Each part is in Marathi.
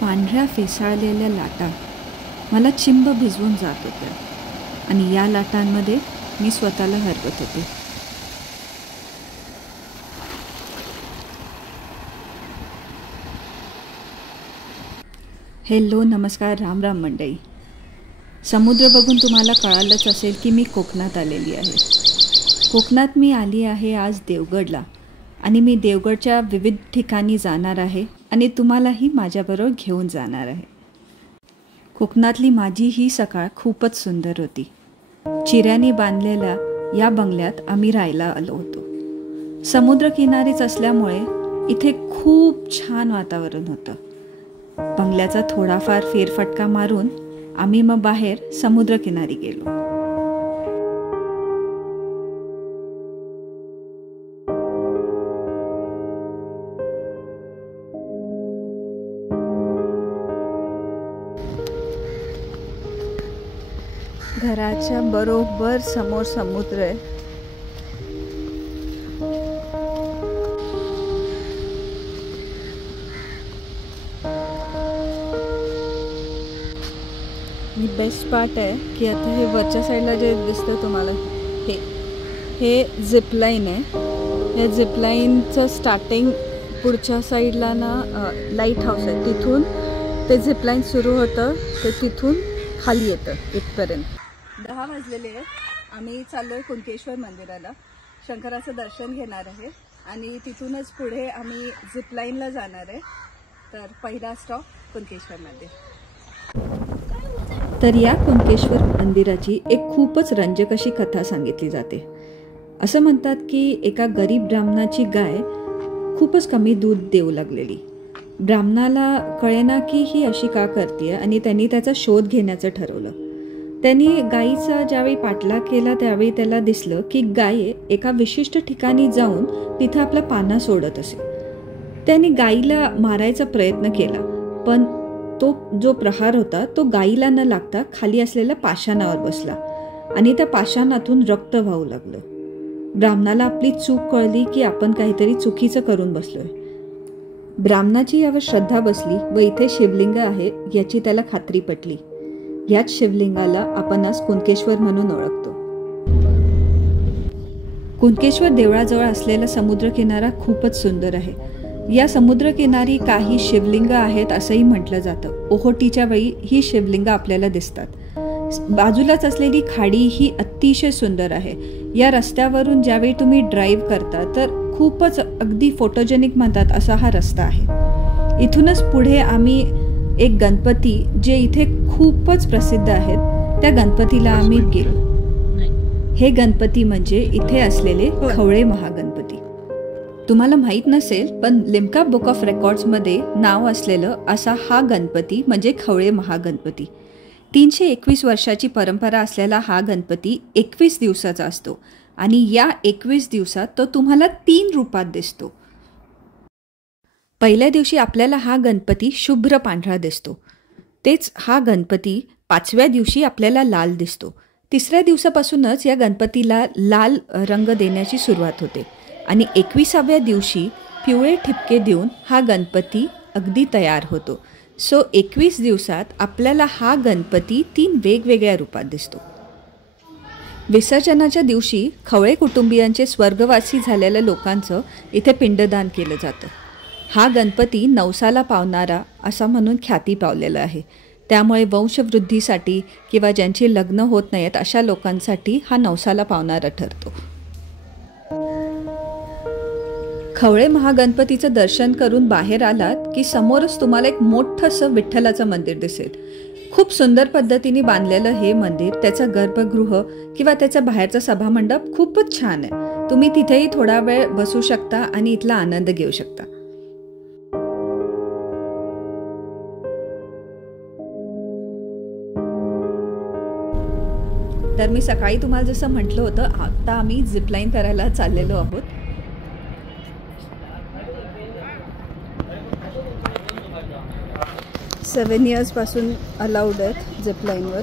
पांढऱ्या फेसाळलेल्या लाटा मला चिंब भिजवून जात होत्या आणि या लाटांमध्ये मी स्वतःला हरवत होते. हॅलो, नमस्कार, राम राम मंडळी. समुद्र बघून तुम्हाला कळालंच असेल की मी कोकणात आलेली आहे. कोकणात मी आली आहे आज देवगडला आणि मी देवगडच्या विविध ठिकाणी जाणार आहे आणि तुम्हालाही माझ्याबरोबर घेऊन जाणार आहे. कोकणातली माझी ही सकाळ खूपच सुंदर होती. चिऱ्याने बांधलेल्या या बंगल्यात आम्ही राहायला आलो होतो. समुद्रकिनारीच असल्यामुळे इथे खूप छान वातावरण होतं. बंगल्याचा थोडाफार फेरफटका मारून आम्ही मग बाहेर समुद्रकिनारी गेलो. घराच्या बरोबर समोर समुद्र आहे. आणि बेस्ट पार्ट आहे की आता हे वरच्या साईडला जे दिसतं तुम्हाला हे झिपलाईन आहे. या झिपलाईनचं स्टार्टिंग पुढच्या साईडला ना लाईट हाऊस आहे. तिथून ते झिपलाईन सुरू होतं ते तिथून खाली येतं इथपर्यंत. 10 वाजलेले आहे. आम्ही चाललोय कुणकेश्वर मंदिराला. शंकराचं दर्शन घेणार आहे आणि तिथूनच पुढे आम्ही झिपलाईनला जाणार आहे. तर पहिला स्टॉप कुणकेश्वर मंदिर. तर या कुणकेश्वर मंदिराची एक खूपच रंजक अशी कथा सांगितली जाते. असं म्हणतात की एका गरीब ब्राह्मणाची गाय खूपच कमी दूध देऊ लागलेली. ब्राह्मणाला कळेना की ही अशी का करते आणि त्यांनी त्याचा शोध घेण्याचं ठरवलं. त्यांनी गायीचा ज्यावेळी पाठलाग केला त्यावेळी त्याला दिसलं की गाय एका विशिष्ट ठिकाणी जाऊन तिथं आपला पाना सोडत असे. त्यांनी गायीला मारायचा प्रयत्न केला, पण तो जो प्रहार होता तो गायीला न लागता खाली असलेल्या पाषाणावर बसला आणि त्या पाषाणातून रक्त वाहू लागलं. ब्राह्मणाला आपली चूक कळली की आपण काहीतरी चुकीचं करून बसलोय. ब्राह्मणाची यावर श्रद्धा बसली व इथे शिवलिंग आहे याची त्याला खात्री पटली. याच शिवलिंगाला आपण आज कुणकेश्वर म्हणून ओळखतो. कुणकेश्वर देवळाजवळ असलेला समुद्रकिनारा खूपच सुंदर आहे. या समुद्रकिनारी काही शिवलिंग आहेत असंही म्हटलं जातं. ओहोटीच्या वेळी ही शिवलिंग आपल्याला दिसतात. बाजूलाच असलेली खाडी ही अतिशय सुंदर आहे. या रस्त्यावरून ज्यावेळी तुम्ही ड्राईव्ह करता तर खूपच अगदी फोटोजेनिक म्हणतात असा हा रस्ता आहे. इथूनच पुढे आम्ही एक गणपती जे इथे खूपच प्रसिद्ध आहेत त्या गणपतीला आम्ही गेलो. हे गणपती म्हणजे इथे असलेले खवळे महागणपती. तुम्हाला माहीत नसेल पण लिम्का बुक ऑफ रेकॉर्ड्समध्ये नाव असलेलं असा हा गणपती म्हणजे खवळे महागणपती. 321 वर्षाची परंपरा असलेला हा गणपती 21 दिवसाचा असतो आणि या 21 दिवसात तो तुम्हाला 3 रूपात दिसतो. पहिल्या दिवशी आपल्याला हा गणपती शुभ्र पांढरा दिसतो. तेच हा गणपती 5व्या दिवशी आपल्याला लाल दिसतो. 3ऱ्या दिवसापासूनच या गणपतीला लाल रंग देण्याची सुरुवात होते आणि 21व्या दिवशी पिवळे ठिपके देऊन हा गणपती अगदी तयार होतो. सो 21 दिवसात आपल्याला हा गणपती 3 वेगवेगळ्या रूपात दिसतो. विसर्जनाच्या दिवशी खवळे कुटुंबियांचे स्वर्गवासी झालेल्या लोकांचं इथे पिंडदान केलं जातं. हा गणपती नवसाला पावणारा असा म्हणून ख्याती पावलेला आहे. त्यामुळे वंशवृद्धीसाठी किंवा ज्यांची लग्न होत नाहीत अशा लोकांसाठी हा नवसाला पावणारा ठरतो. खवळे महागणपतीचं दर्शन करून बाहेर आलात की समोरच तुम्हाला एक मोठंसं विठ्ठलाचं मंदिर दिसेल. खूप सुंदर पद्धतीने बांधलेलं हे मंदिर, त्याचं गर्भगृह किंवा त्याचा बाहेरचा सभामंडप खूपच छान आहे. तुम्ही तिथेही थोडा वेळ बसू शकता आणि इथला आनंद घेऊ शकता. तर मी सकाळी तुम्हाला जसं म्हटलं होतं, आता आम्ही झिपलाईन करायला चाललेलो आहोत. सेवन इयर्सपासून अलाउड आहेत झिपलाईनवर.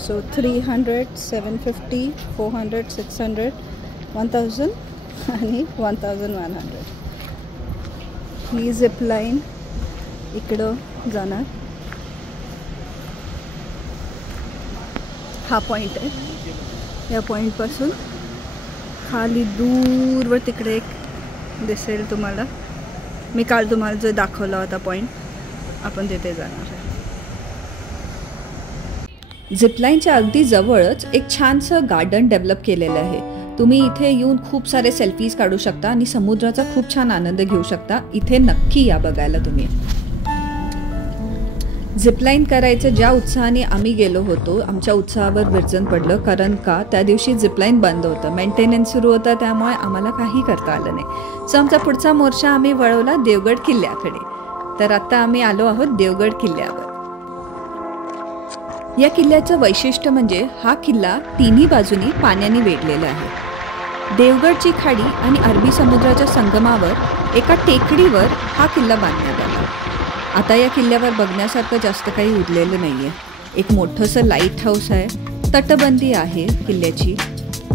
सो 300, 750, 400, 600, 1000 आणि 1100. ही झिपलाईन इकडं जाणार. हा पॉईंट आहे. या पॉईंटपासून खाली दूरवर तिकडे एक दिसेल तुम्हाला. मी काल तुम्हाला जो दाखवला होता पॉईंट, आपण तिथे जाणार आहे. झिपलाईनच्या अगदी जवळच एक छानसं गार्डन डेव्हलप केलेलं आहे. तुम्ही इथे येऊन खूप सारे सेल्फीज काढू शकता आणि समुद्राचा खूप छान आनंद घेऊ शकता. इथे नक्की या बघायला तुम्ही. झिपलाईन करायचं ज्या उत्साहाने आम्ही गेलो होतो, आमच्या उत्साहावर विरजन पडलं. कारण का त्या दिवशी झिपलाईन बंद होतं, मेंटेनन्स सुरू होता, त्यामुळे आम्हाला काही करता आलं नाही. सो आमचा पुढचा मोर्चा आम्ही वळवला देवगड किल्ल्याकडे. तर आता आम्ही आलो आहोत देवगड किल्ल्यावर. या किल्ल्याचं वैशिष्ट्य म्हणजे हा किल्ला तिन्ही बाजूनी पाण्याने वेढलेला आहे. देवगडची खाडी आणि अरबी समुद्राच्या संगमावर एका टेकडीवर हा किल्ला बांधण्यात आला. आता या किल्ल्यावर बघण्यासारखं जास्त काही उरलेलं नाही आहे. एक मोठंसं लाईट हाऊस आहे, तटबंदी आहे किल्ल्याची,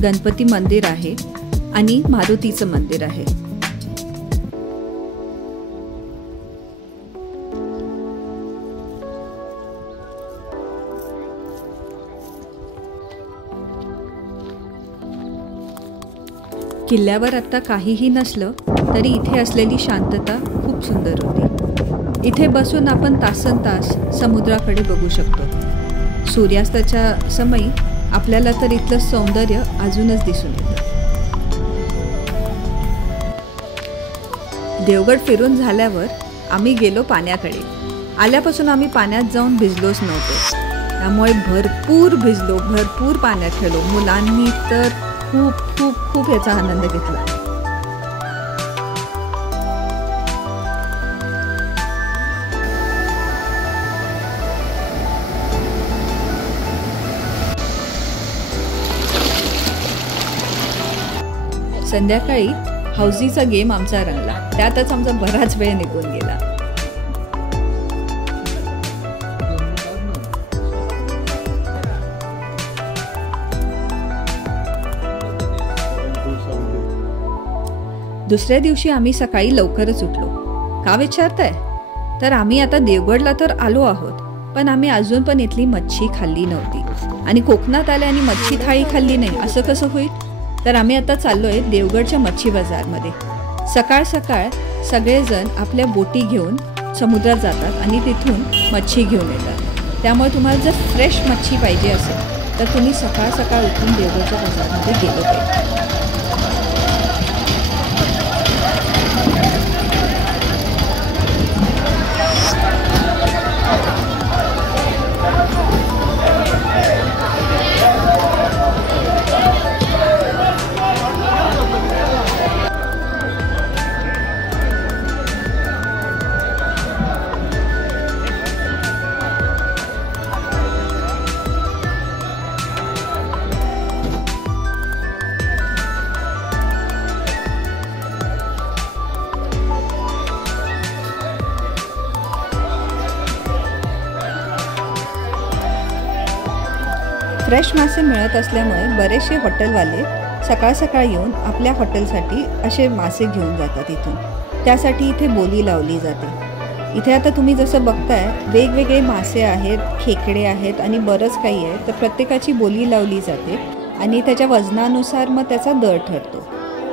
गणपती मंदिर आहे आणि मारुतीचं मंदिर आहे. किल्ल्यावर आत्ता काहीही नसलं तरी इथे असलेली शांतता खूप सुंदर होती. इथे बसून आपण तासनतास समुद्राकडे बघू शकतो. सूर्यास्ताच्या समयी आपल्याला तर इथलं सौंदर्य अजूनच दिसून येतं. देवगड फिरून झाल्यावर आम्ही गेलो पाण्याकडे. आल्यापासून आम्ही पाण्यात जाऊन भिजलोच नव्हतो, त्यामुळे भरपूर भिजलो, भरपूर पाण्यात खेळलो. मुलांनी तर खूप खूप खूप याचा आनंद घेतला. संध्याकाळी हौसीचा गेम आमचा रंगला. त्यातच आमचा बराच वेळ निघून गेला. दुसऱ्या दिवशी आम्ही सकाळी लवकरच उठलो. का विचारताय? तर आम्ही आता देवगडला तर आलो आहोत, पण आम्ही अजून पण इथली मच्छी खाल्ली नव्हती. आणि कोकणात आले आणि मच्छी थाळी खाल्ली नाही असं कसं होईल? तर आम्ही आता चाललोय देवगडच्या मच्छी बाजारमध्ये. सकाळ सकाळ सगळेजण आपल्या बोटी घेऊन समुद्रात जातात आणि तिथून मच्छी घेऊन येतात. त्यामुळे तुम्हाला जर फ्रेश मच्छी पाहिजे असेल तर तुम्ही सकाळ सकाळ उठून देवगडच्या बाजारमध्ये गेलं पाहिजे. फ्रेश मासे मिळत असल्यामुळे बरेचसे हॉटेलवाले सकाळ सकाळ येऊन आपल्या हॉटेलसाठी असे मासे घेऊन जातात इथून. त्यासाठी इथे बोली लावली जाते. इथे आता तुम्ही जसं बघताय वेगवेगळे मासे आहेत, खेकडे आहेत आणि बरंच काही आहे. तर प्रत्येकाची बोली लावली जाते आणि त्याच्या वजनानुसार मग त्याचा दर ठरतो.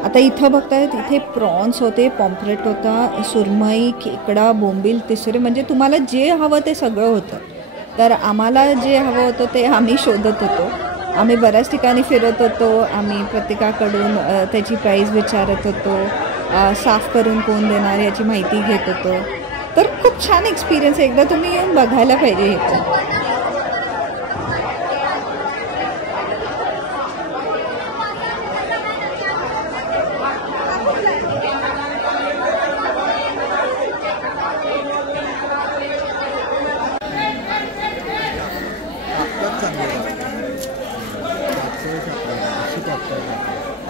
आता इथं बघताय इथे प्रॉन्स होते, पॉम्फ्रेट होता, सुरमई, खेकडा, बोंबील, तिसरे, म्हणजे तुम्हाला जे हवं ते सगळं होतं. तर आम्हाला जे हवं होतं ते आम्ही शोधत होतो. आम्ही बऱ्याच ठिकाणी फिरत होतो. आम्ही प्रत्येकाकडून त्याची प्राईस विचारत होतो. साफ करून कोण देणार याची माहिती घेत होतो. तर खूप छान एक्सपिरियन्स. एकदा तुम्ही येऊन बघायला पाहिजे हे.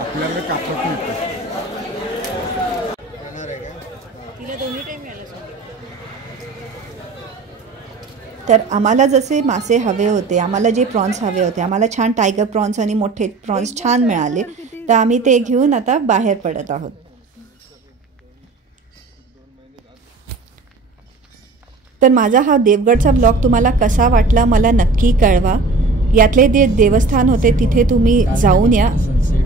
आपल्याला कापत मिळतं. तर आम्हाला जसे मासे हवे होते, आम्हाला जे प्रॉन्स हवे होते, आम्हाला छान टायगर प्रॉन्स आणि मोठे प्रॉन्स छान मिळाले. तर आम्ही ते घेऊन आता बाहेर पडत आहोत. तर माझा हा देवगडचा ब्लॉग तुम्हाला कसा वाटला मला नक्की कळवा. यातले जे देवस्थान होते तिथे तुम्ही जाऊन या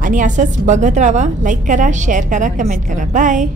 आणि असंच बघत राहा. लाईक करा, शेअर करा, कमेंट करा. बाय.